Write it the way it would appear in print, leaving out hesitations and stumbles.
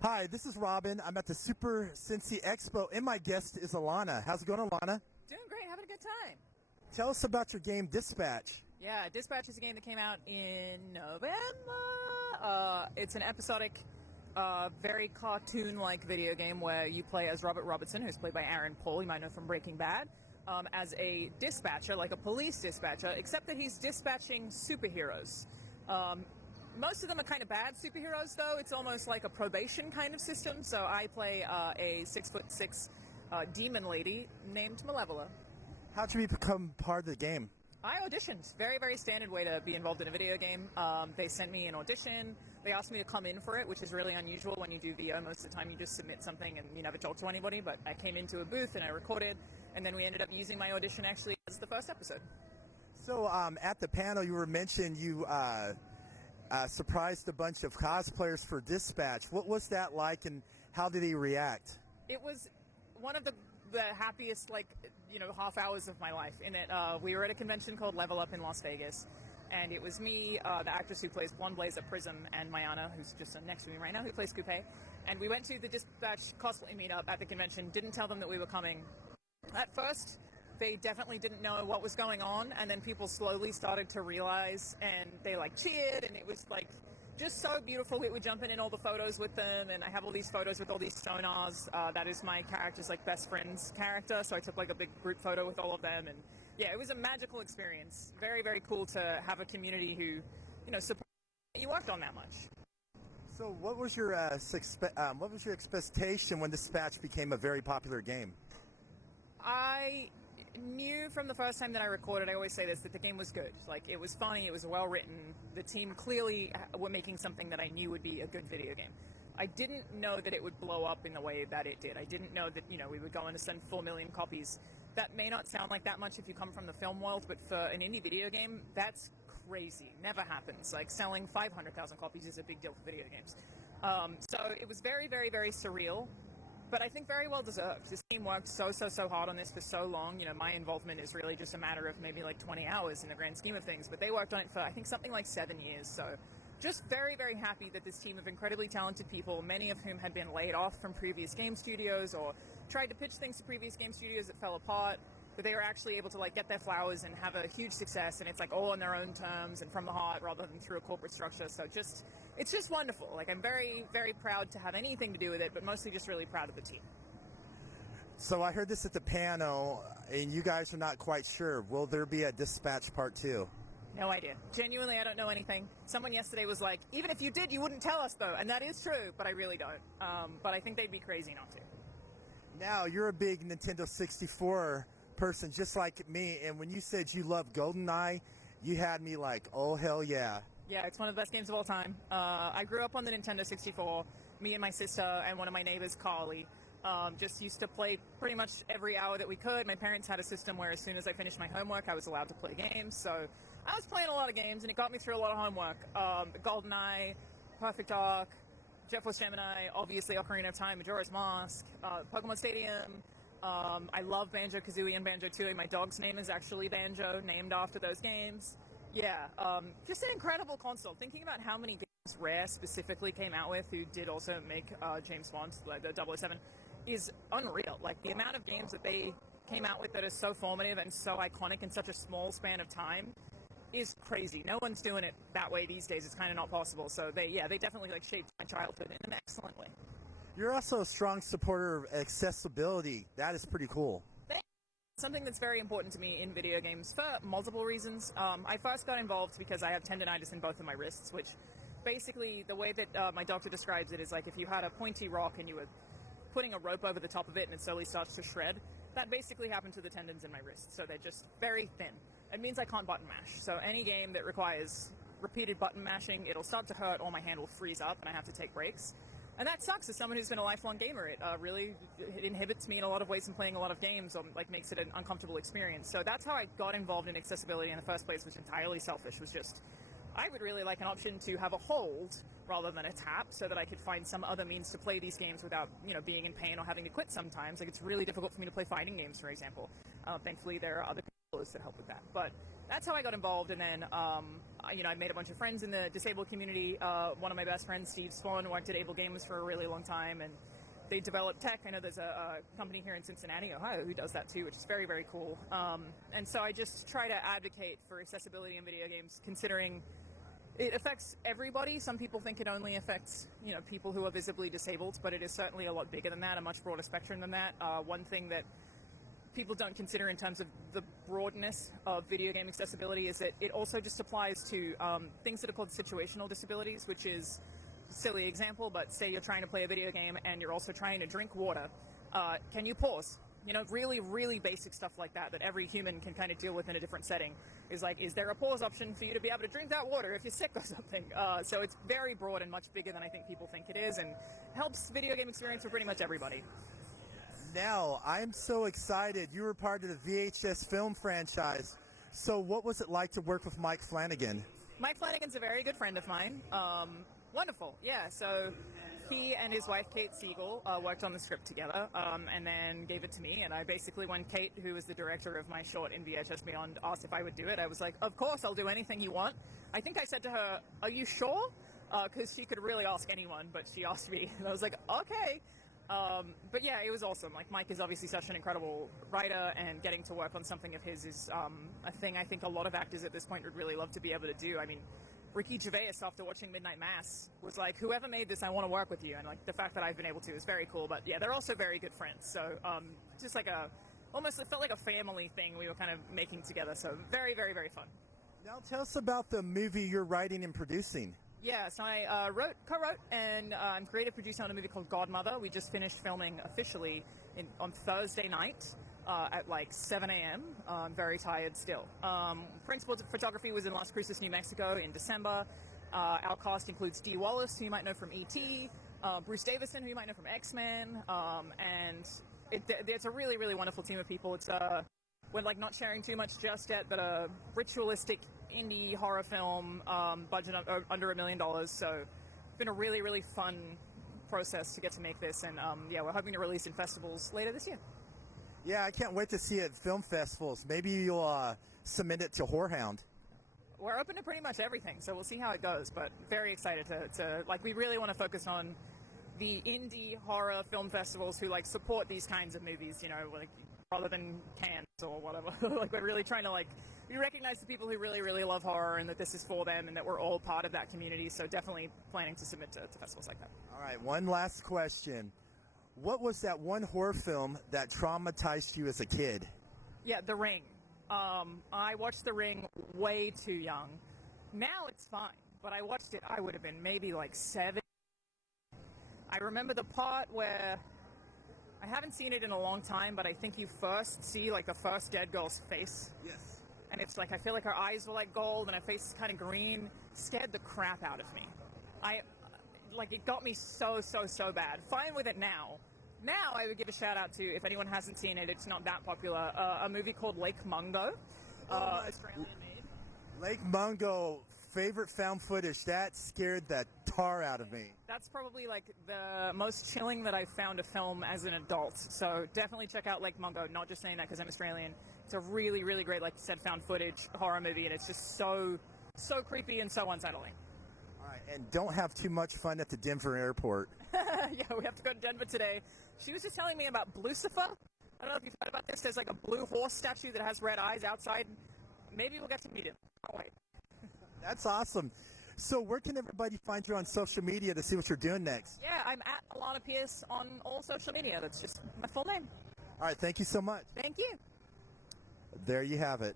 Hi, this is Robin. I'm at the Super Cincy Expo, and my guest is Alana. How's it going, Alana? Doing great, having a good time. Tell us about your game, Dispatch. Yeah, Dispatch is a game that came out in November. It's an episodic, very cartoon-like video game where you play as Robert Robertson, who's played by Aaron Paul, you might know from Breaking Bad, as a dispatcher, like a police dispatcher, except that he's dispatching superheroes. Most of them are kind of bad superheroes, though. It's almost like a probation kind of system. So I play a 6'6" demon lady named Malevola. How'd you become part of the game? I auditioned. Very, very standard way to be involved in a video game. They sent me an audition. They asked me to come in for it, which is really unusual when you do VO. Most of the time you just submit something and you never talk to anybody. But I came into a booth and I recorded, and then we ended up using my audition actually as the first episode. So at the panel, you were mentioned you surprised a bunch of cosplayers for Dispatch. What was that like, and how did he react? It was one of the happiest, half hours of my life. In that we were at a convention called Level Up in Las Vegas, and it was me, the actress who plays Blonde Blazer Prism, and Mayana, who's just next to me right now, who plays Coupe. And we went to the Dispatch cosplay meetup at the convention. Didn't tell them that we were coming. At first, they definitely didn't know what was going on, and then people slowly started to realize, and they cheered, and it was just so beautiful. We were jumping in all the photos with them, and I have all these photos with all these sonars. That is my character's best friend's character, so I took a big group photo with all of them, and yeah, it was a magical experience. Very, very cool to have a community who, support you worked on that much. So what was your expectation when Dispatch became a very popular game? I knew from the first time that I recorded, I always say this, that the game was good. It was funny, it was well written. The team clearly were making something that I knew would be a good video game. I didn't know that it would blow up in the way that it did. I didn't know that, we were going to send 4 million copies. That may not sound like that much if you come from the film world, but for an indie video game, that's crazy. Never happens. Selling 500,000 copies is a big deal for video games. So it was very, very, very surreal. But I think very well deserved. This team worked so hard on this for so long. My involvement is really just a matter of maybe 20 hours in the grand scheme of things. But they worked on it for, I think, something like 7 years. So just very, very happy that this team of incredibly talented people, many of whom had been laid off from previous game studios or tried to pitch things to previous game studios that fell apart, but they were actually able to get their flowers and have a huge success. And it's all on their own terms and from the heart rather than through a corporate structure. So it's just wonderful. I'm very, very proud to have anything to do with it, but mostly just really proud of the team. So I heard this at the panel, and you guys are not quite sure. Will there be a Dispatch Part 2? No idea. Genuinely, I don't know anything. Someone yesterday was like, even if you did, you wouldn't tell us, though. And that is true, but I really don't. But I think they'd be crazy not to. Now, you're a big Nintendo 64 person, just like me, and when you said you love GoldenEye, you had me oh, hell yeah. Yeah, it's one of the best games of all time. I grew up on the Nintendo 64. Me and my sister and one of my neighbors, Carly, just used to play pretty much every hour that we could. My parents had a system where as soon as I finished my homework, I was allowed to play games. So I was playing a lot of games, and it got me through a lot of homework. GoldenEye, Perfect Dark, Jet Force Gemini, obviously Ocarina of Time, Majora's Mask, Pokemon Stadium. I love Banjo-Kazooie and Banjo-Tooie. My dog's name is actually Banjo, named after those games. Yeah, just an incredible console. Thinking about how many games Rare specifically came out with, who did also make James Bond, the 007, is unreal. The amount of games that they came out with that are so formative and so iconic in such a small span of time is crazy. No one's doing it that way these days. It's kind of not possible. So they definitely shaped my childhood in an excellent way. You're also a strong supporter of accessibility. That is pretty cool. Something that's very important to me in video games for multiple reasons. I first got involved because I have tendonitis in both of my wrists, which basically the way that my doctor describes it is if you had a pointy rock and you were putting a rope over the top of it and it slowly starts to shred. That basically happened to the tendons in my wrists, so they're just very thin. It means I can't button mash. So any game that requires repeated button mashing, it'll start to hurt or my hand will freeze up and I have to take breaks. And that sucks as someone who's been a lifelong gamer. It really inhibits me in a lot of ways from playing a lot of games, or makes it an uncomfortable experience. So that's how I got involved in accessibility in the first place, which was entirely selfish. Was just, I would really like an option to have a hold rather than a tap, so that I could find some other means to play these games without, being in pain or having to quit sometimes. It's really difficult for me to play fighting games, for example. Thankfully, there are other controllers that help with that. But that's how I got involved. And then, I made a bunch of friends in the disabled community. One of my best friends, Steve Swan, worked at Able Games for a really long time, and they develop tech. I know there's a company here in Cincinnati, Ohio, who does that too, which is very, very cool. And so I just try to advocate for accessibility in video games, considering it affects everybody. Some people think it only affects, people who are visibly disabled, but it is certainly a lot bigger than that, a much broader spectrum than that. One thing that people don't consider in terms of the broadness of video game accessibility is that it also just applies to things that are called situational disabilities, which is silly example, but say you're trying to play a video game and you're also trying to drink water. Can you pause? Really, really basic stuff like that every human can kind of deal with in a different setting. Is like, is there a pause option for you to be able to drink that water if you're sick or something? So it's very broad and much bigger than I think people think it is, and helps video game experience for pretty much everybody. Now, I'm so excited. You were part of the VHS film franchise. So what was it like to work with Mike Flanagan? Mike Flanagan's a very good friend of mine. Wonderful, yeah. So he and his wife, Kate Siegel, worked on the script together, and then gave it to me. And I basically, when Kate, who was the director of my short in VHS Beyond, asked if I would do it, I was like, of course, I'll do anything you want. I think I said to her, are you sure? Because she could really ask anyone, but she asked me. And I was like, okay. But yeah, it was awesome. Like, Mike is obviously such an incredible writer, and getting to work on something of his is a thing I think a lot of actors at this point would really love to be able to do. I mean, Ricky Gervais, after watching Midnight Mass, was like, whoever made this, I want to work with you. And like, the fact that I've been able to is very cool. But yeah, they're also very good friends. So just like almost, it felt like a family thing we were kind of making together. So very, very, very fun. Now tell us about the movie you're writing and producing. Yeah, so I co-wrote, and I'm creative producer on a movie called Godmother. We just finished filming officially on Thursday night at like 7 a.m. I'm very tired still. Principal photography was in Las Cruces, New Mexico in December. Our cast includes Dee Wallace, who you might know from E.T., Bruce Davison, who you might know from X-Men, and it's a really, really wonderful team of people. It's we're like not sharing too much just yet, but a ritualistic indie horror film, budget under $1 million. So it's been a really, really fun process to get to make this, and yeah, we're hoping to release in festivals later this year. Yeah, I can't wait to see it at film festivals. Maybe you'll submit it to Whorehound. We're open to pretty much everything, so we'll see how it goes, but very excited to like, we really want to focus on the indie horror film festivals who like support these kinds of movies, like rather than Cannes or whatever. Like, we're really trying to we recognize the people who really, really love horror, and that this is for them, and that we're all part of that community. So definitely planning to submit to festivals like that. All right, one last question. What was that one horror film that traumatized you as a kid? Yeah, The Ring. I watched The Ring way too young. Now it's fine, but I watched it, I would have been maybe like 7. I remember the part where, I haven't seen it in a long time, but I think you first see like the first dead girl's face. Yes. And it's like, I feel like her eyes were like gold and her face is kind of green. Scared the crap out of me. It got me so bad. Fine with it now. Now I would give a shout out to, if anyone hasn't seen it, it's not that popular, a movie called Lake Mungo, Australian made. Lake Mungo, favorite found footage. That scared the tar out of me. That's probably like the most chilling that I've found a film as an adult. So definitely check out Lake Mungo. Not just saying that because I'm Australian. It's a really, really great, like you said, found footage horror movie, and it's just so creepy and so unsettling. All right, and don't have too much fun at the Denver airport. Yeah, we have to go to Denver today. She was just telling me about Blucifer. I don't know if you've heard about this. There's like a blue horse statue that has red eyes outside. Maybe we'll get to meet him. Oh, wait. That's awesome. So where can everybody find you on social media to see what you're doing next? Yeah, I'm at Alana Pierce on all social media. That's just my full name. All right, thank you so much. Thank you. There you have it.